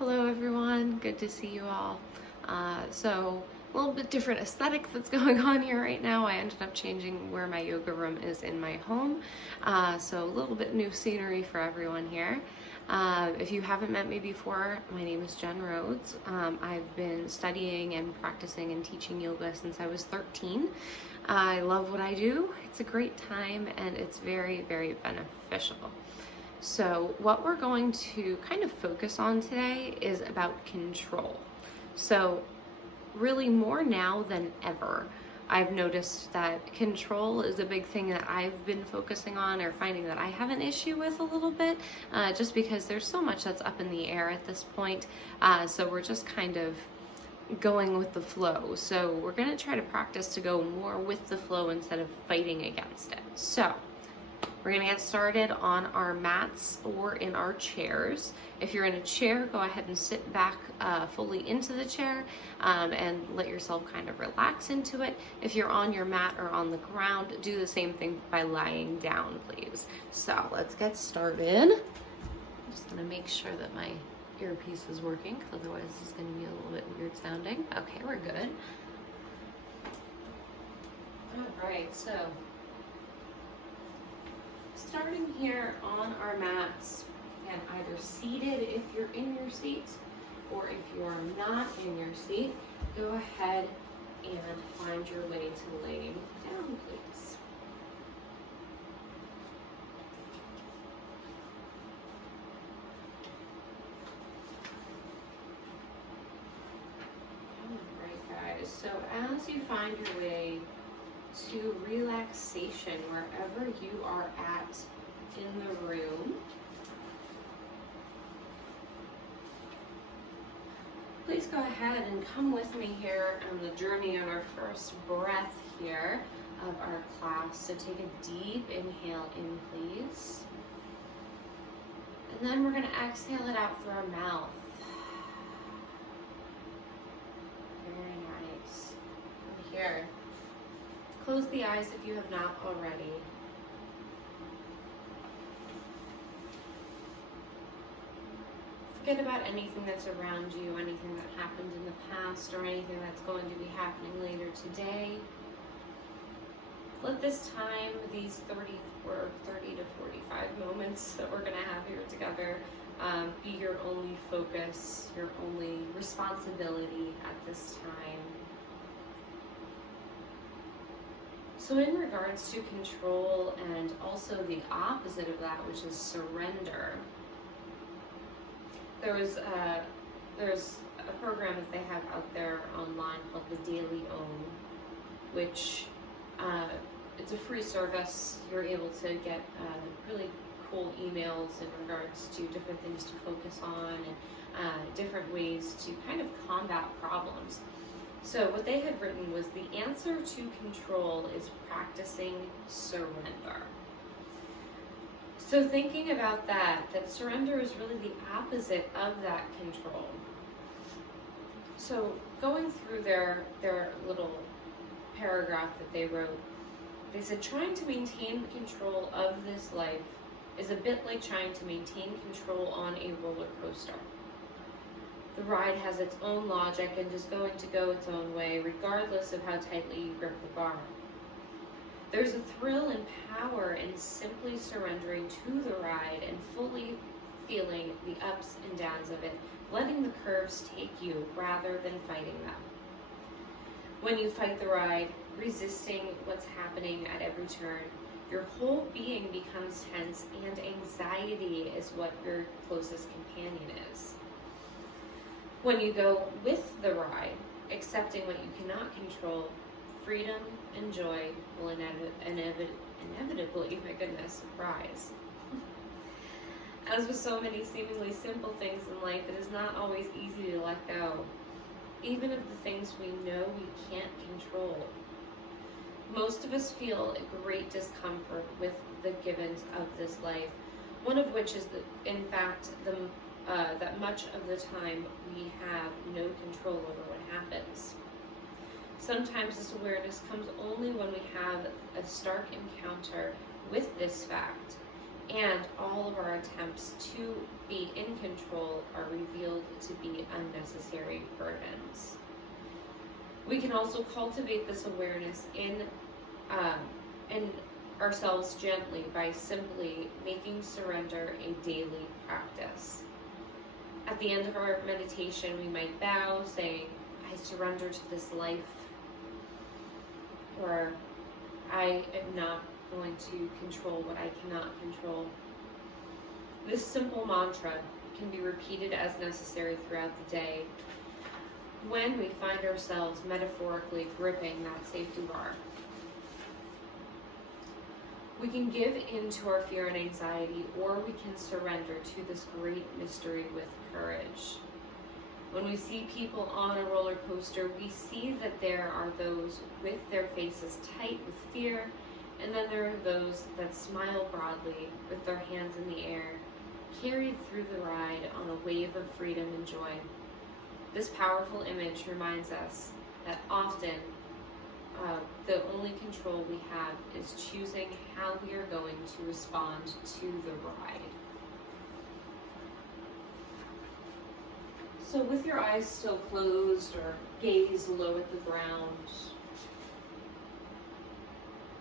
Hello everyone, good to see you all. So a little bit different aesthetic that's going on here right now. I ended up changing where my yoga room is in my home. So a little bit new scenery for everyone here. If you haven't met me before, my name is Jen Rhodes. I've been studying and practicing and teaching yoga since I was 13. I love what I do. It's a great time and it's very, very beneficial. So what we're going to kind of focus on today is about control. So really more now than ever, I've noticed that control is a big thing that I've been focusing on or finding that I have an issue with a little bit, just because there's so much that's up in the air at this point. So we're just kind of going with the flow. So we're going to try to practice to go more with the flow instead of fighting against it. So we're gonna get started on our mats or in our chairs. If you're in a chair, go ahead and sit back fully into the chair and let yourself kind of relax into it. If you're on your mat or on the ground, do the same thing by lying down, please. So let's get started. I'm just gonna make sure that my earpiece is working, because otherwise this is gonna be a little bit weird sounding. Okay, we're good. All right, so starting here on our mats, and either seated if you're in your seat, or if you are not in your seat, go ahead and find your way to laying down, please. All right, guys, so as you find your way to relaxation wherever you are at in the room, please go ahead and come with me here on the journey on our first breath here of our class. So take a deep inhale in, please. And then we're going to exhale it out through our mouth. Very nice. Over here. Close the eyes if you have not already. Forget about anything that's around you, anything that happened in the past, or anything that's going to be happening later today. Let this time, these 30 to 45 moments that we're going to have here together, be your only focus, your only responsibility at this time. So in regards to control, and also the opposite of that, which is surrender, there's a program that they have out there online called the Daily Ohm, which it's a free service. You're able to get really cool emails in regards to different things to focus on and different ways to kind of combat problems. So what they had written was the answer to control is practicing surrender. So thinking about that surrender is really the opposite of that control. So going through their little paragraph that they wrote, they said trying to maintain control of this life is a bit like trying to maintain control on a roller coaster. The ride has its own logic and is going to go its own way, regardless of how tightly you grip the bar. There's a thrill and power in simply surrendering to the ride and fully feeling the ups and downs of it, letting the curves take you rather than fighting them. When you fight the ride, resisting what's happening at every turn, your whole being becomes tense, and anxiety is what your closest companion is. When you go with the ride, accepting what you cannot control, freedom and joy will inevitably, my goodness, rise. As with so many seemingly simple things in life, it is not always easy to let go, even of the things we know we can't control. Most of us feel a great discomfort with the givens of this life, one of which is that, in fact, that much of the time we have no control over what happens. Sometimes this awareness comes only when we have a stark encounter with this fact, and all of our attempts to be in control are revealed to be unnecessary burdens. We can also cultivate this awareness in ourselves gently by simply making surrender a daily practice. At the end of our meditation, we might bow, saying, I surrender to this life, or I am not going to control what I cannot control. This simple mantra can be repeated as necessary throughout the day when we find ourselves metaphorically gripping that safety bar. We can give in to our fear and anxiety, or we can surrender to this great mystery with courage. When we see people on a roller coaster, we see that there are those with their faces tight with fear, and then there are those that smile broadly with their hands in the air, carried through the ride on a wave of freedom and joy. This powerful image reminds us that often the only control we have is choosing how we are going to respond to the ride. So with your eyes still closed or gaze low at the ground,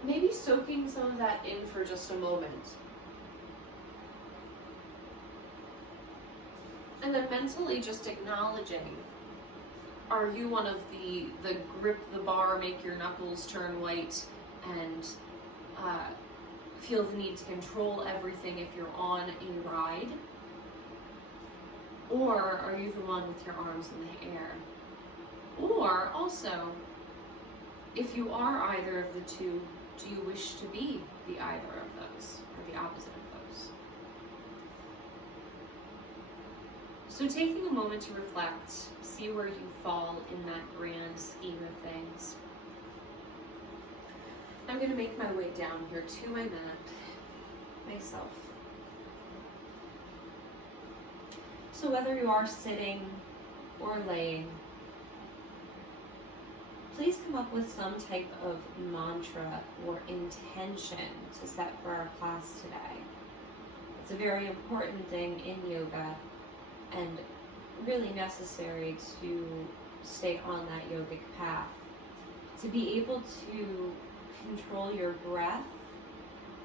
maybe soaking some of that in for just a moment. And then mentally just acknowledging, are you one of the grip the bar, make your knuckles turn white, and feel the need to control everything if you're on a ride? Or are you the one with your arms in the air? Or also, if you are either of the two, do you wish to be the either of those, or the opposite of those? So taking a moment to reflect, see where you fall in that grand scheme of things. I'm going to make my way down here to my mat, myself. So whether you are sitting or laying, please come up with some type of mantra or intention to set for our class today. It's a very important thing in yoga and really necessary to stay on that yogic path. To be able to control your breath,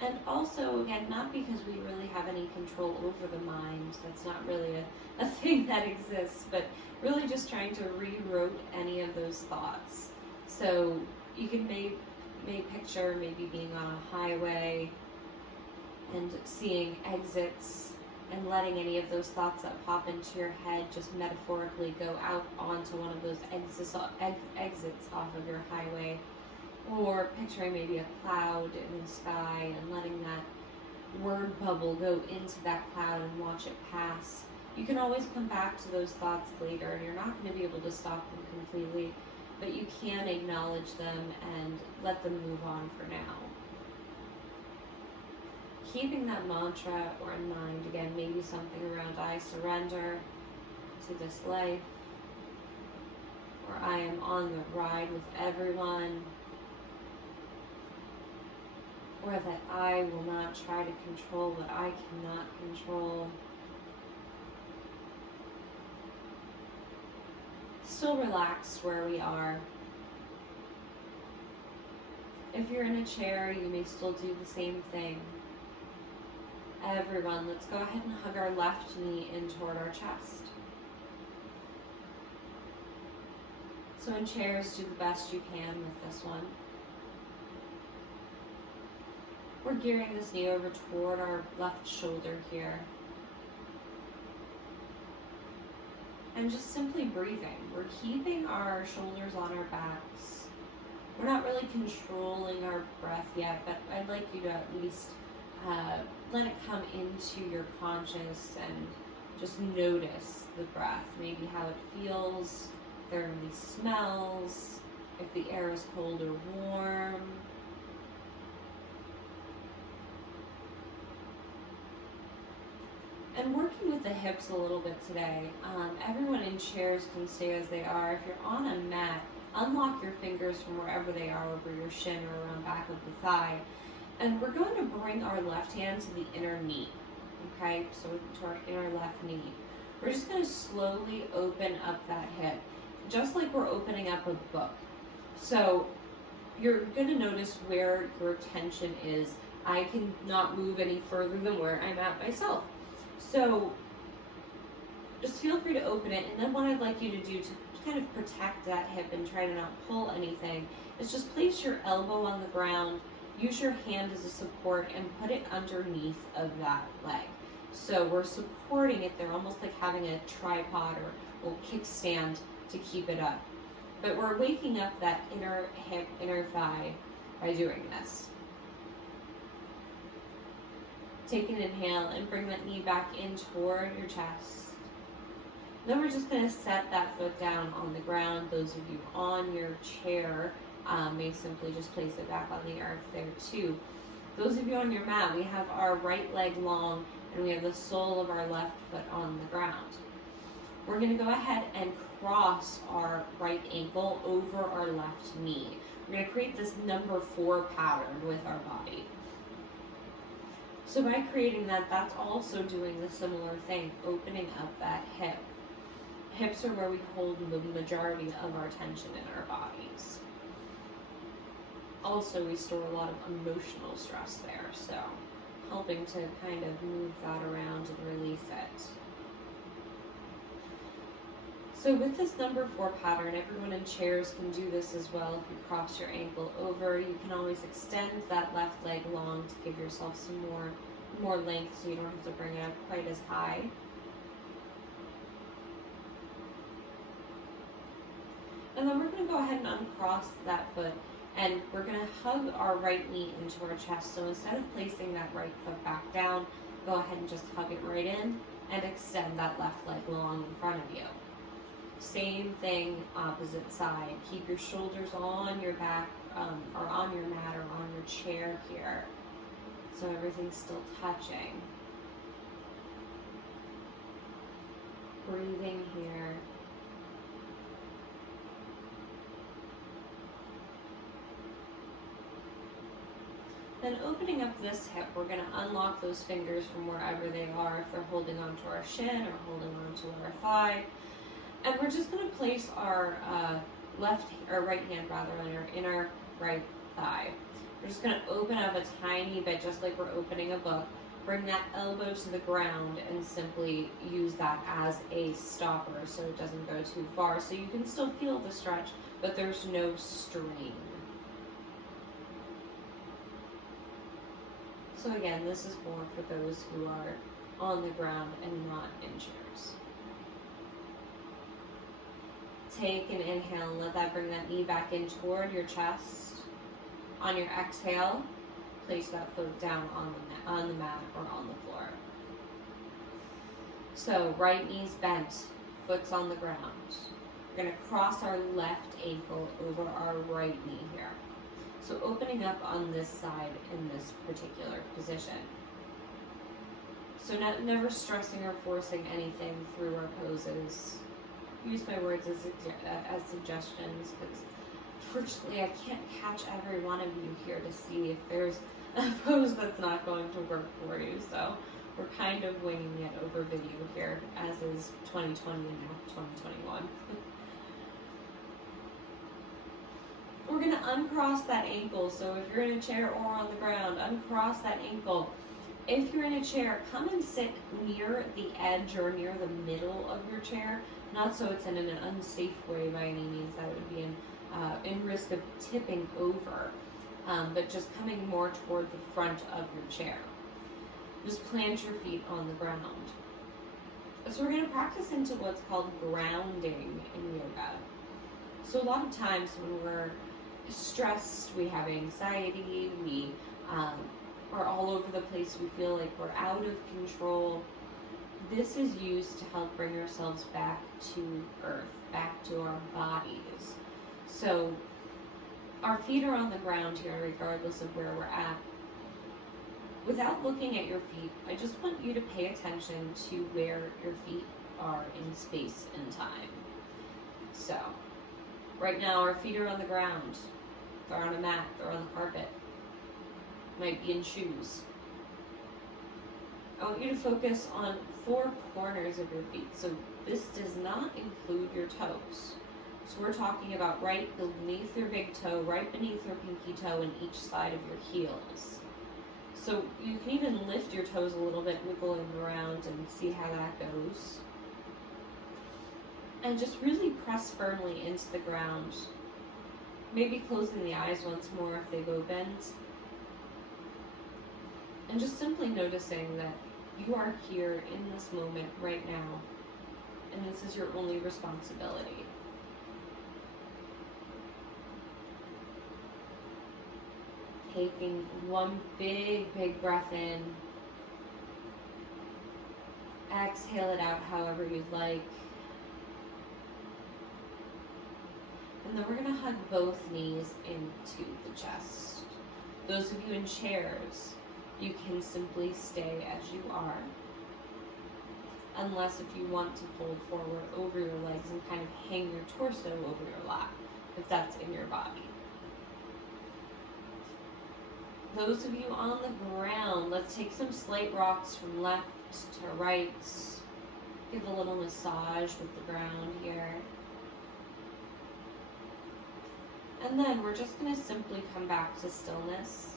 and also, again, not because we really have any control over the mind, that's not really a thing that exists, but really just trying to reroute any of those thoughts. So you can may picture maybe being on a highway and seeing exits and letting any of those thoughts that pop into your head just metaphorically go out onto one of those exits off of your highway. Or picturing maybe a cloud in the sky and letting that word bubble go into that cloud and watch it pass. You can always come back to those thoughts later, and you're not going to be able to stop them completely, but you can acknowledge them and let them move on for now. Keeping that mantra or in mind, again, maybe something around I surrender to this life, or I am on the ride with everyone, or that I will not try to control what I cannot control. Still relaxed where we are. If you're in a chair, you may still do the same thing. Everyone, let's go ahead and hug our left knee in toward our chest. So in chairs, do the best you can with this one. We're gearing this knee over toward our left shoulder here. And just simply breathing. We're keeping our shoulders on our backs. We're not really controlling our breath yet, but I'd like you to at least let it come into your conscious and just notice the breath. Maybe how it feels, if there are any smells, if the air is cold or warm. And working with the hips a little bit today. Everyone in chairs can stay as they are. If you're on a mat, unlock your fingers from wherever they are over your shin or around back of the thigh. And we're going to bring our left hand to the inner knee, okay? So to our inner left knee. We're just going to slowly open up that hip, just like we're opening up a book. So you're going to notice where your tension is. I cannot move any further than where I'm at myself. So just feel free to open it. And then what I'd like you to do to kind of protect that hip and try to not pull anything is just place your elbow on the ground, use your hand as a support, and put it underneath of that leg. So we're supporting it there, almost like having a tripod or kickstand to keep it up. But we're waking up that inner hip, inner thigh by doing this. Take an inhale and bring that knee back in toward your chest. Then we're just going to set that foot down on the ground. Those of you on your chair may simply just place it back on the earth there too. Those of you on your mat, we have our right leg long and we have the sole of our left foot on the ground. We're going to go ahead and cross our right ankle over our left knee. We're going to create this number 4 pattern with our body. So by creating that, that's also doing the similar thing, opening up that hip. Hips are where we hold the majority of our tension in our bodies. Also, we store a lot of emotional stress there, so helping to kind of move that around and release it. So with this number 4 pattern, everyone in chairs can do this as well. If you cross your ankle over, you can always extend that left leg long to give yourself some more length so you don't have to bring it up quite as high. And then we're going to go ahead and uncross that foot, and we're going to hug our right knee into our chest. So instead of placing that right foot back down, go ahead and just hug it right in and extend that left leg long in front of you. Same thing, opposite side. Keep your shoulders on your back, or on your mat or on your chair here, so everything's still touching. Breathing here. Then opening up this hip, we're going to unlock those fingers from wherever they are, if they're holding onto our shin or holding onto our thigh. And we're just going to place our right hand rather on our inner right thigh. We're just going to open up a tiny bit, just like we're opening a book. Bring that elbow to the ground and simply use that as a stopper so it doesn't go too far. So you can still feel the stretch, but there's no strain. So again, this is more for those who are on the ground and not in chairs. Take an inhale and let that bring that knee back in toward your chest. On your exhale, place that foot down on the mat or on the floor. So right knee's bent, foot's on the ground. We're going to cross our left ankle over our right knee here. So opening up on this side in this particular position. So never stressing or forcing anything through our poses. Use my words as suggestions, because unfortunately I can't catch every one of you here to see if there's a pose that's not going to work for you. So we're kind of winging it over video here, as is 2020 and now 2021. We're going to uncross that ankle. So if you're in a chair or on the ground, uncross that ankle. If you're in a chair, come and sit near the edge or near the middle of your chair. Not so it's in an unsafe way by any means, that would be in risk of tipping over, but just coming more toward the front of your chair. Just plant your feet on the ground. So we're going to practice into what's called grounding in yoga. So a lot of times when we're stressed, we have anxiety, we are all over the place, we feel like we're out of control. This is used to help bring ourselves back to earth, back to our bodies. So our feet are on the ground here regardless of where we're at. Without looking at your feet, I just want you to pay attention to where your feet are in space and time. So right now our feet are on the ground, they're on a mat, they're on the carpet. might be in shoes. I want you to focus on 4 corners of your feet. So this does not include your toes. So we're talking about right beneath your big toe, right beneath your pinky toe, and each side of your heels. So you can even lift your toes a little bit, wiggling around, and see how that goes. And just really press firmly into the ground. Maybe closing the eyes once more if they go bent. And just simply noticing that you are here in this moment right now, and this is your only responsibility. Taking one big, big breath in. Exhale it out however you'd like. And then we're going to hug both knees into the chest. Those of you in chairs, you can simply stay as you are. Unless if you want to fold forward over your legs and kind of hang your torso over your lap, if that's in your body. Those of you on the ground, let's take some slight rocks from left to right. Give a little massage with the ground here. And then we're just going to simply come back to stillness.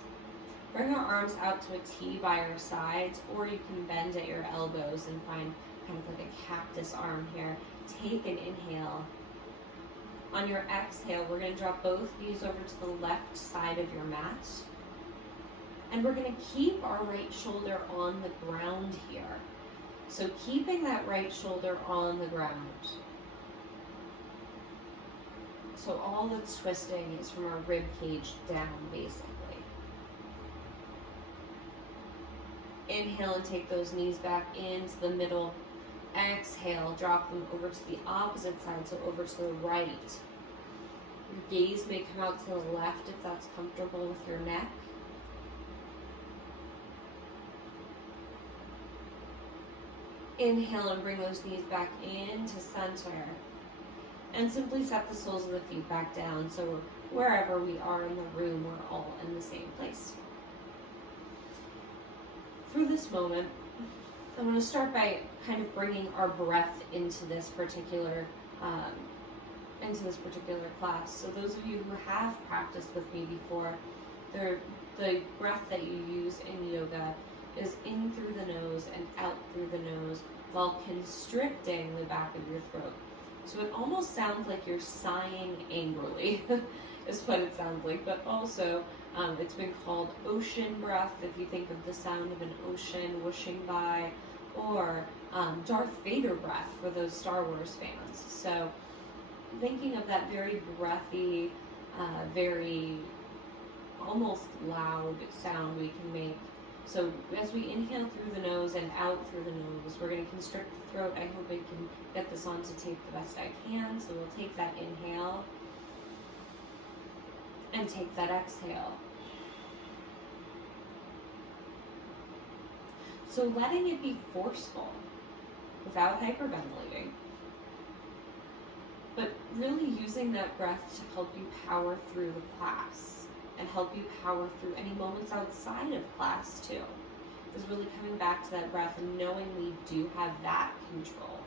Bring our arms out to a T by our sides, or you can bend at your elbows and find kind of like a cactus arm here. Take an inhale. On your exhale, we're going to drop both knees over to the left side of your mat. And we're going to keep our right shoulder on the ground here. So keeping that right shoulder on the ground. So all that's twisting is from our rib cage down, basically. Inhale and take those knees back into the middle. Exhale, drop them over to the opposite side, so over to the right. Your gaze may come out to the left if that's comfortable with your neck. Inhale and bring those knees back into center. And simply set the soles of the feet back down, so wherever we are in the room, we're all in the same place. For this moment, I'm going to start by kind of bringing our breath into this particular class. So those of you who have practiced with me before, the breath that you use in yoga is in through the nose and out through the nose while constricting the back of your throat. So it almost sounds like you're sighing angrily, is what it sounds like. But also, it's been called ocean breath, if you think of the sound of an ocean whooshing by, or Darth Vader breath for those Star Wars fans. So thinking of that very breathy, very almost loud sound we can make. So as we inhale through the nose and out through the nose, we're going to constrict the throat. I hope I can get this onto tape the best I can. So we'll take that inhale and take that exhale. So letting it be forceful without hyperventilating, but really using that breath to help you power through the class. And help you power through any moments outside of class too. Is really coming back to that breath and knowing we do have that control.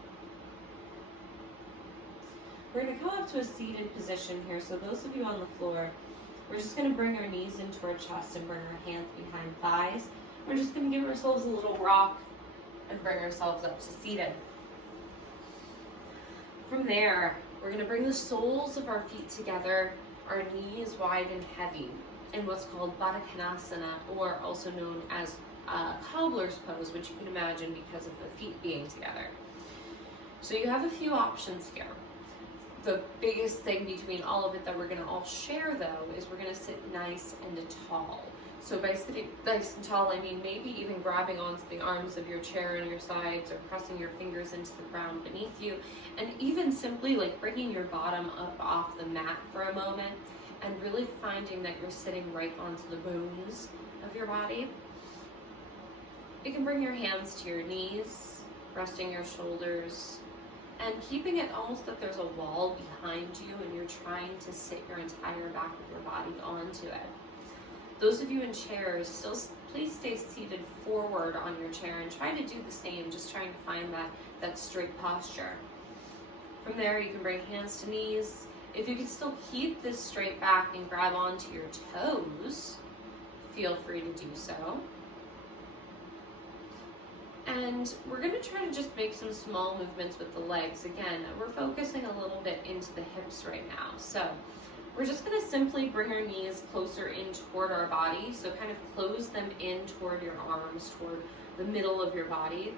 We're going to come up to a seated position here. So those of you on the floor, we're just going to bring our knees into our chest and bring our hands behind thighs. We're just going to give ourselves a little rock and bring ourselves up to seated. From there, we're going to bring the soles of our feet together, our knees wide and heavy, in what's called Baddha Konasana, or also known as cobbler's pose, which you can imagine because of the feet being together. So you have a few options here. The biggest thing between all of it that we're going to all share, though, is we're going to sit nice and tall. So by sitting nice and tall, I mean maybe even grabbing onto the arms of your chair on your sides, or pressing your fingers into the ground beneath you, and even simply like bringing your bottom up off the mat for a moment, and really finding that you're sitting right onto the bones of your body. You can bring your hands to your knees, resting your shoulders, and keeping it almost that there's a wall behind you and you're trying to sit your entire back of your body onto it. Those of you in chairs, still please stay seated forward on your chair and try to do the same, just trying to find that straight posture. From there, you can bring hands to knees. If you can still keep this straight back and grab onto your toes, feel free to do so. And we're going to try to just make some small movements with the legs. Again, we're focusing a little bit into the hips right now. So we're just going to simply bring our knees closer in toward our body. So kind of close them in toward your arms, toward the middle of your body.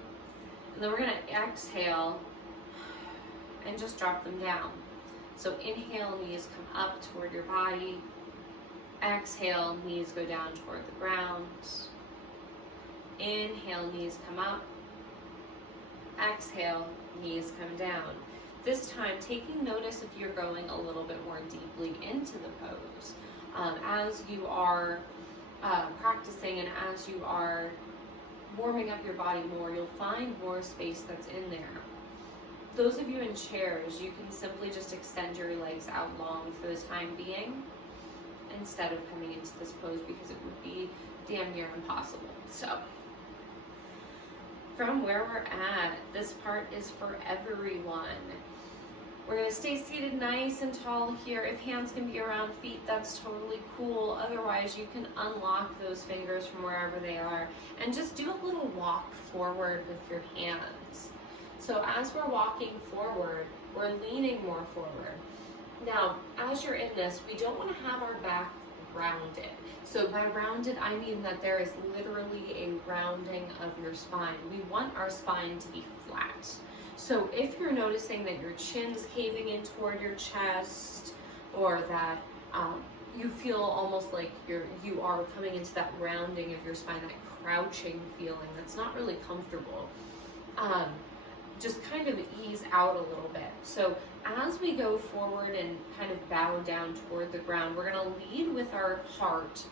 And then we're going to exhale and just drop them down. So inhale, knees come up toward your body. Exhale, knees go down toward the ground. Inhale, knees come up. Exhale, knees come down. This time, taking notice if you're going a little bit more deeply into the pose. As you are practicing and as you are warming up your body more, you'll find more space that's in there. Those of you in chairs, you can simply just extend your legs out long for the time being instead of coming into this pose, because it would be damn near impossible. So from where we're at, this part is for everyone. We're going to stay seated nice and tall here. If hands can be around feet, that's totally cool. Otherwise, you can unlock those fingers from wherever they are and just do a little walk forward with your hands. So as we're walking forward, we're leaning more forward. Now, as you're in this, we don't want to have our back rounded. So by rounded, I mean that there is literally a rounding of your spine. We want our spine to be flat. So if you're noticing that your chin's caving in toward your chest, or that you feel almost like you are coming into that rounding of your spine, that crouching feeling that's not really comfortable, just kind of ease out a little bit. So as we go forward and kind of bow down toward the ground, we're going to lead with our heart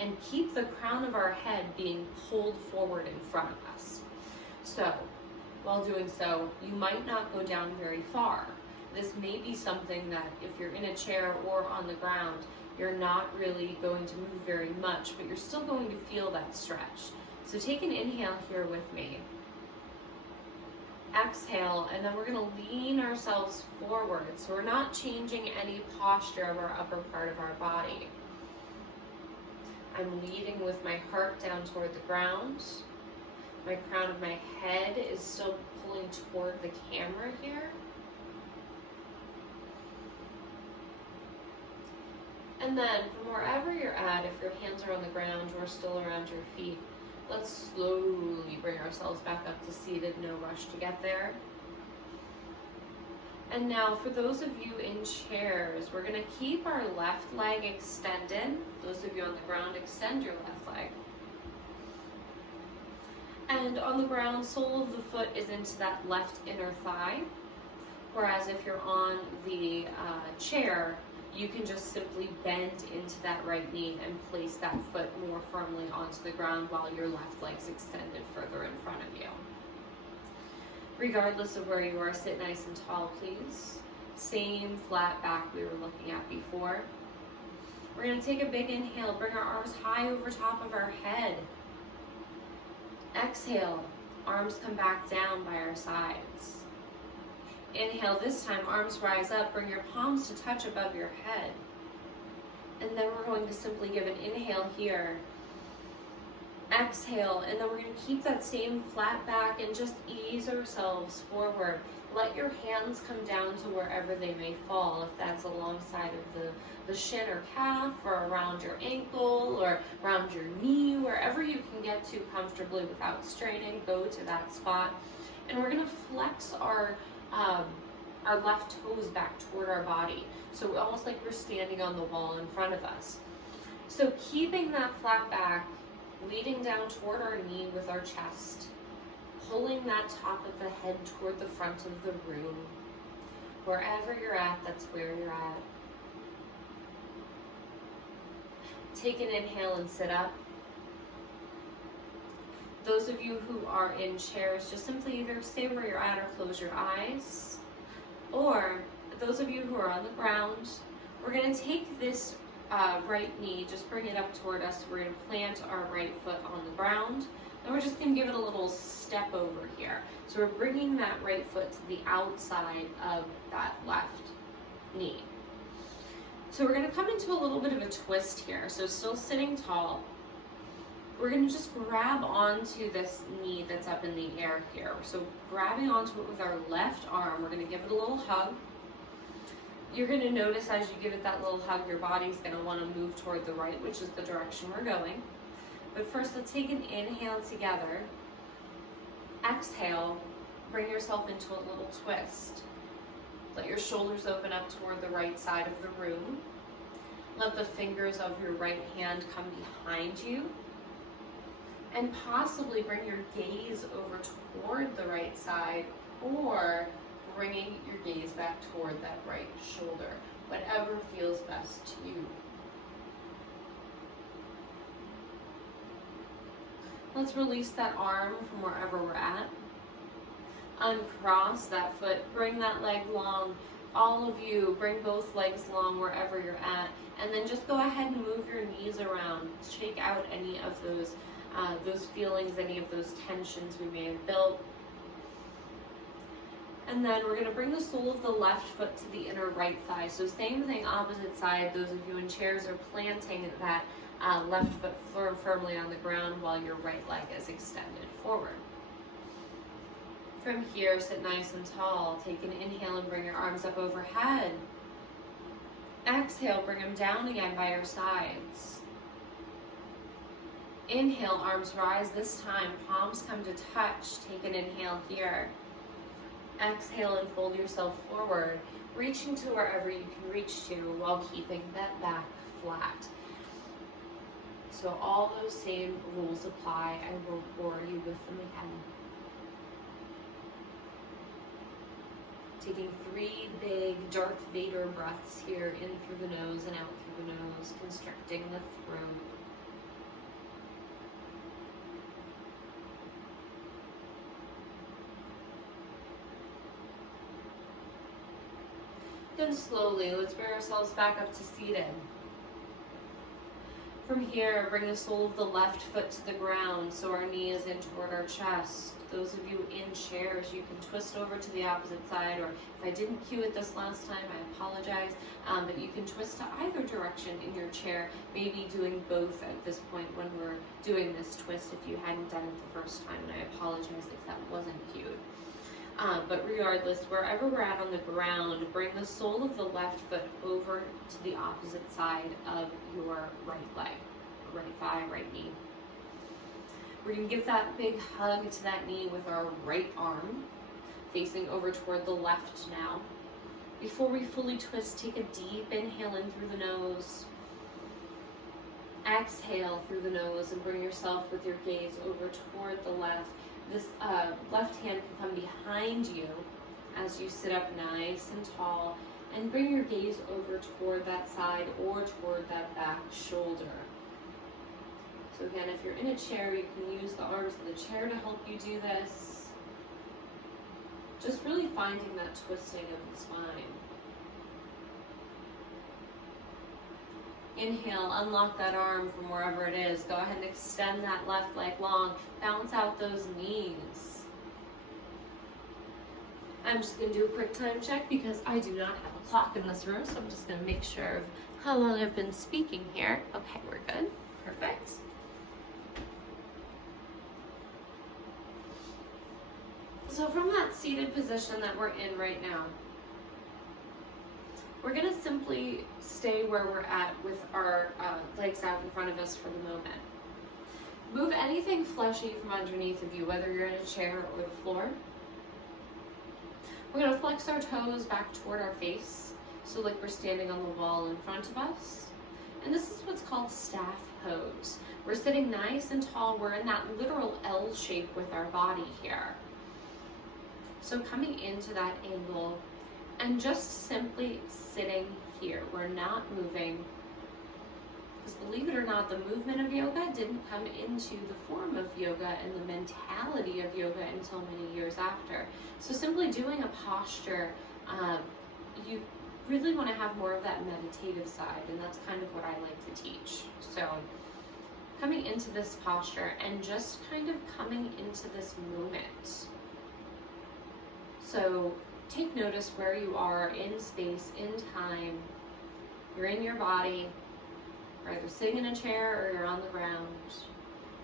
and keep the crown of our head being pulled forward in front of us. So while doing so, you might not go down very far. This may be something that if you're in a chair or on the ground, you're not really going to move very much, but you're still going to feel that stretch. So take an inhale here with me. Exhale, and then we're going to lean ourselves forward. So we're not changing any posture of our upper part of our body. I'm leading with my heart down toward the ground. My crown of my head is still pulling toward the camera here. And then from wherever you're at, if your hands are on the ground or still around your feet, let's slowly bring ourselves back up to seated, no rush to get there. And now for those of you in chairs, we're going to keep our left leg extended. Those of you on the ground, extend your left leg. And on the ground, sole of the foot is into that left inner thigh. Whereas if you're on the chair, you can just simply bend into that right knee and place that foot more firmly onto the ground while your left leg's extended further in front of you. Regardless of where you are, sit nice and tall, please. Same flat back we were looking at before. We're going to take a big inhale, bring our arms high over top of our head. Exhale, arms come back down by our sides. Inhale this time, arms rise up, bring your palms to touch above your head. And then we're going to simply give an inhale here. Exhale, and then we're going to keep that same flat back and just ease ourselves forward. Let your hands come down to wherever they may fall, if that's alongside of the shin or calf, or around your ankle, or around your knee, wherever you can get to comfortably without straining, go to that spot. And we're going to flex our left toes back toward our body. So almost like we're standing on the wall in front of us. So keeping that flat back, leading down toward our knee with our chest, pulling that top of the head toward the front of the room. Wherever you're at, that's where you're at. Take an inhale and sit up. Those of you who are in chairs, just simply either stay where you're at or close your eyes. Or those of you who are on the ground, we're going to take this right knee, just bring it up toward us. We're going to plant our right foot on the ground. And we're just going to give it a little step over here. So we're bringing that right foot to the outside of that left knee. So we're going to come into a little bit of a twist here. So still sitting tall. We're going to just grab onto this knee that's up in the air here. So grabbing onto it with our left arm, we're going to give it a little hug. You're going to notice as you give it that little hug, your body's going to want to move toward the right, which is the direction we're going. But first, let's take an inhale together. Exhale, bring yourself into a little twist. Let your shoulders open up toward the right side of the room. Let the fingers of your right hand come behind you. And possibly bring your gaze over toward the right side, or bringing your gaze back toward that right shoulder. Whatever feels best to you. Let's release that arm from wherever we're at. Uncross that foot, bring that leg long. All of you, bring both legs long wherever you're at. And then just go ahead and move your knees around. Shake out any of those feelings, any of those tensions we may have built. And then we're going to bring the sole of the left foot to the inner right thigh. So same thing, opposite side. Those of you in chairs are planting that left foot firmly on the ground while your right leg is extended forward. From here, sit nice and tall. Take an inhale and bring your arms up overhead. Exhale, bring them down again by your sides. Inhale, arms rise this time. Palms come to touch. Take an inhale here. Exhale and fold yourself forward, reaching to wherever you can reach to while keeping that back flat. So all those same rules apply. I won't bore you with them again. Taking 3 big Darth Vader breaths here, in through the nose and out through the nose, constricting the throat. Then slowly, let's bring ourselves back up to seated. From here, bring the sole of the left foot to the ground so our knee is in toward our chest. Those of you in chairs, you can twist over to the opposite side, or if I didn't cue it this last time, I apologize, but you can twist to either direction in your chair, maybe doing both at this point when we're doing this twist if you hadn't done it the first time, and I apologize if that wasn't cued. But regardless, wherever we're at on the ground, bring the sole of the left foot over to the opposite side of your right leg, right thigh, right knee. We're going to give that big hug to that knee with our right arm, facing over toward the left now. Before we fully twist, take a deep inhale in through the nose. Exhale through the nose and bring yourself with your gaze over toward the left. This left hand can come behind you as you sit up nice and tall, and bring your gaze over toward that side or toward that back shoulder. So again, if you're in a chair, you can use the arms of the chair to help you do this. Just really finding that twisting of the spine. Inhale, unlock that arm from wherever it is. Go ahead and extend that left leg long. Bounce out those knees. I'm just going to do a quick time check because I do not have a clock in this room, so I'm just going to make sure of how long I've been speaking here. Okay, we're good. Perfect. So from that seated position that we're in right now, we're going to simply stay where we're at with our legs out in front of us for the moment. Move anything fleshy from underneath of you, whether you're in a chair or the floor. We're going to flex our toes back toward our face, so like we're standing on the wall in front of us. And this is what's called staff pose. We're sitting nice and tall. We're in that literal L shape with our body here. So coming into that angle, and just simply sitting here. We're not moving. Because believe it or not, the movement of yoga didn't come into the form of yoga and the mentality of yoga until many years after. So simply doing a posture, really want to have more of that meditative side, and that's kind of what I like to teach. So coming into this posture and just kind of coming into this moment. So take notice where you are in space, in time. You're in your body. You're either sitting in a chair or you're on the ground.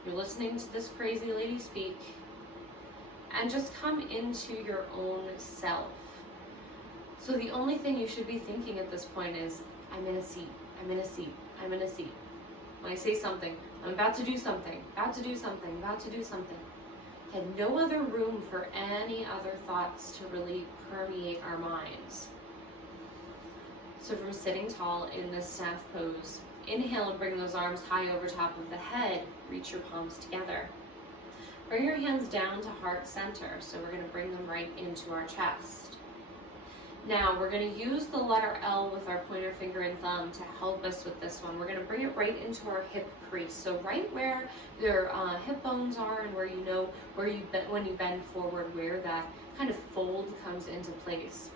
You're listening to this crazy lady speak. And just come into your own self. So the only thing you should be thinking at this point is, I'm in a seat, I'm in a seat, I'm in a seat. When I say something, I'm about to do something, about to do something, about to do something. Had no other room for any other thoughts to really permeate our minds. So from sitting tall in this staff pose, inhale and bring those arms high over top of the head, reach your palms together. Bring your hands down to heart center, so we're going to bring them right into our chest. Now we're going to use the letter L with our pointer finger and thumb to help us with this one. We're going to bring it right into our hip crease, so right where your hip bones are and where you know where you when you bend forward, where that kind of fold comes into place.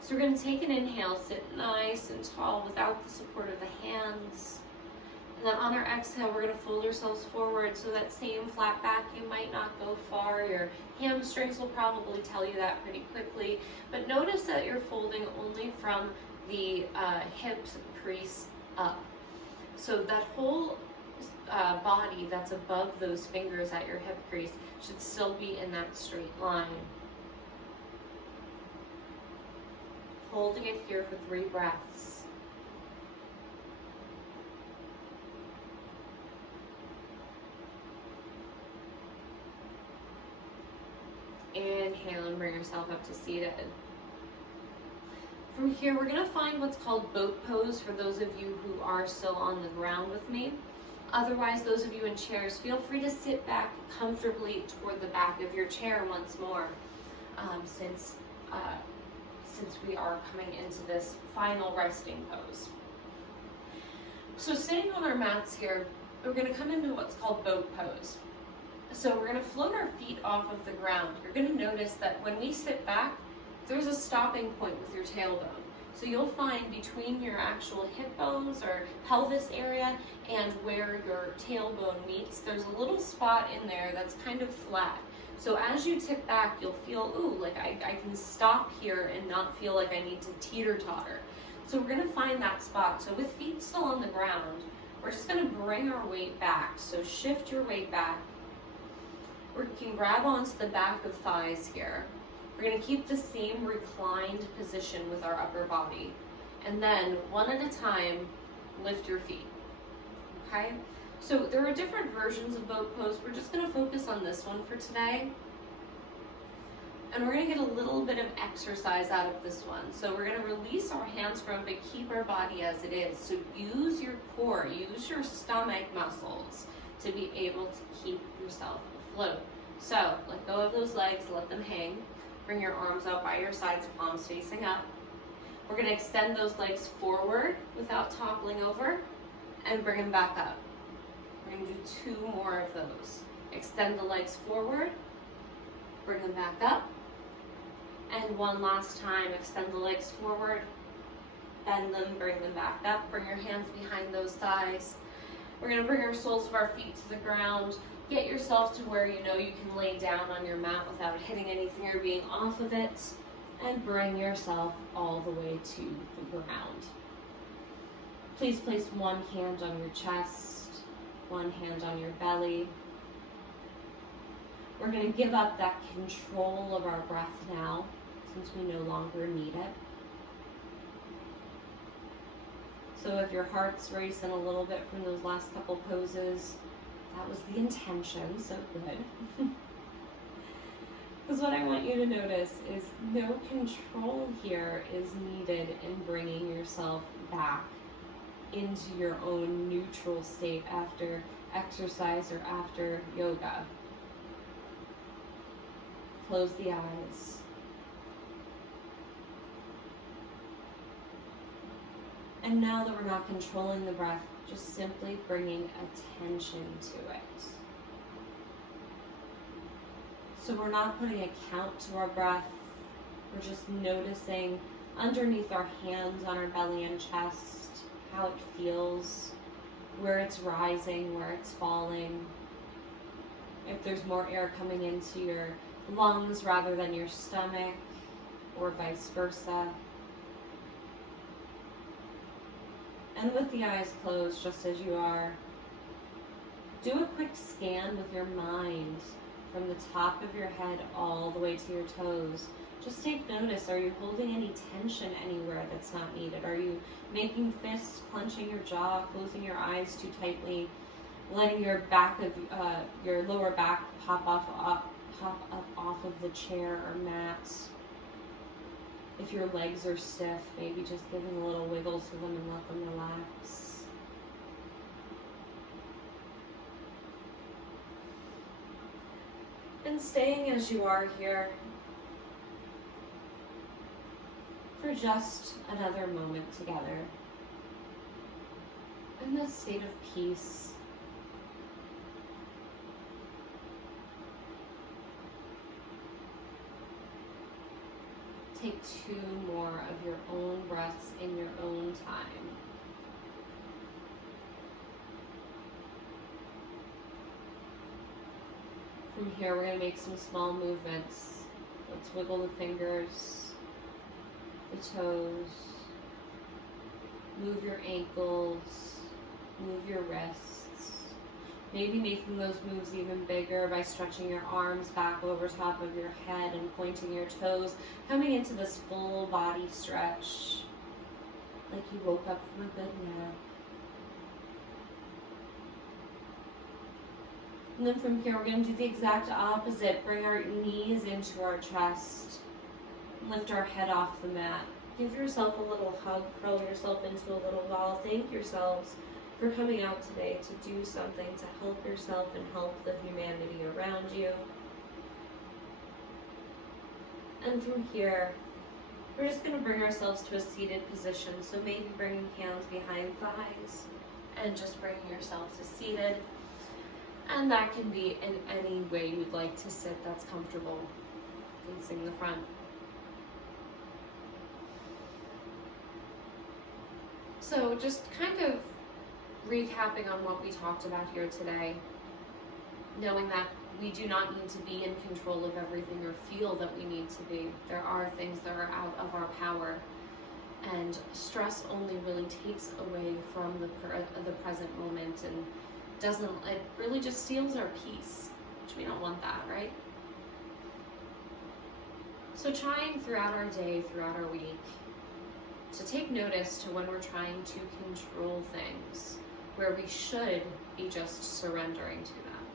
So we're going to take an inhale, sit nice and tall without the support of the hands. And then on our exhale, we're going to fold ourselves forward, so that same flat back, you might not go far. Your hamstrings will probably tell you that pretty quickly. But notice that you're folding only from the hips crease up. So that whole body that's above those fingers at your hip crease should still be in that straight line. Holding it here for 3 breaths. Inhale and bring yourself up to seated. From here, we're going to find what's called boat pose for those of you who are still on the ground with me. Otherwise, those of you in chairs, feel free to sit back comfortably toward the back of your chair once more, since we are coming into this final resting pose. So sitting on our mats here, we're going to come into what's called boat pose. So we're going to float our feet off of the ground. You're going to notice that when we sit back, there's a stopping point with your tailbone. So you'll find between your actual hip bones or pelvis area and where your tailbone meets, there's a little spot in there that's kind of flat. So as you tip back, you'll feel, ooh, like I can stop here and not feel like I need to teeter-totter. So we're going to find that spot. So with feet still on the ground, we're just going to bring our weight back. So shift your weight back. We can grab onto the back of thighs here. We're going to keep the same reclined position with our upper body. And then, one at a time, lift your feet. Okay? So there are different versions of boat pose. We're just going to focus on this one for today. And we're going to get a little bit of exercise out of this one. So we're going to release our hands from it, but keep our body as it is. So use your core, use your stomach muscles to be able to keep yourself afloat. So let go of those legs, let them hang. Bring your arms out by your sides, palms facing up. We're going to extend those legs forward without toppling over and bring them back up. We're going to do 2 more of those. Extend the legs forward, bring them back up. And one last time, extend the legs forward, bend them, bring them back up. Bring your hands behind those thighs. We're going to bring our soles of our feet to the ground. Get yourself to where you know you can lay down on your mat without hitting anything or being off of it. And bring yourself all the way to the ground. Please place one hand on your chest, one hand on your belly. We're going to give up that control of our breath now, since we no longer need it. So if your heart's racing a little bit from those last couple poses, that was the intention, so good. Because what I want you to notice is no control here is needed in bringing yourself back into your own neutral state after exercise or after yoga. Close the eyes. And now that we're not controlling the breath, just simply bringing attention to it. So we're not putting a count to our breath. We're just noticing underneath our hands on our belly and chest, how it feels, where it's rising, where it's falling. If there's more air coming into your lungs rather than your stomach, or vice versa. And with the eyes closed, just as you are, do a quick scan with your mind from the top of your head all the way to your toes. Just take notice, are you holding any tension anywhere that's not needed? Are you making fists, clenching your jaw, closing your eyes too tightly, letting your back of your lower back pop up off of the chair or mat? If your legs are stiff, maybe just giving a little wiggle to them and let them relax. And staying as you are here for just another moment together in this state of peace. Take 2 more of your own breaths in your own time. From here, we're going to make some small movements. Let's wiggle the fingers, the toes, move your ankles, move your wrists. Maybe making those moves even bigger by stretching your arms back over top of your head and pointing your toes, coming into this full body stretch, like you woke up from a good nap. And then from here, we're going to do the exact opposite. Bring our knees into our chest. Lift our head off the mat. Give yourself a little hug. Curl yourself into a little ball. Thank yourselves for coming out today to do something to help yourself and help the humanity around you. And from here, we're just going to bring ourselves to a seated position. So maybe bringing hands behind thighs and just bringing yourself to seated. And that can be in any way you'd like to sit that's comfortable, facing the front. So just kind of recapping on what we talked about here today, knowing that we do not need to be in control of everything or feel that we need to be. There are things that are out of our power, and stress only really takes away from the present moment and it really just steals our peace, which we don't want that, right? So trying throughout our day, throughout our week, to take notice to when we're trying to control things, where we should be just surrendering to them.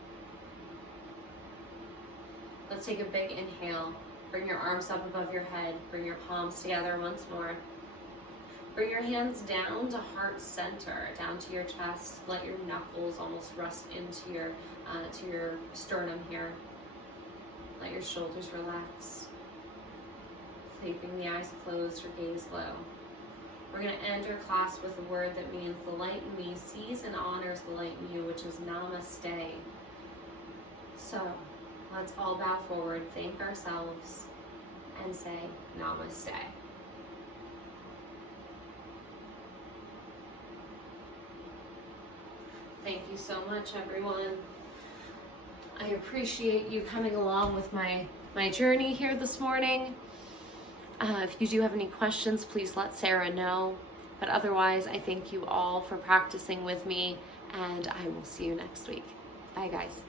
Let's take a big inhale. Bring your arms up above your head. Bring your palms together once more. Bring your hands down to heart center, down to your chest. Let your knuckles almost rest into your sternum here. Let your shoulders relax. Keeping the eyes closed or gaze low. We're going to end our class with a word that means the light in me sees and honors the light in you, which is namaste. So let's all bow forward, thank ourselves, and say namaste. Thank you so much, everyone. I appreciate you coming along with my journey here this morning. If you do have any questions, please let Sarah know. But otherwise, I thank you all for practicing with me, and I will see you next week. Bye, guys.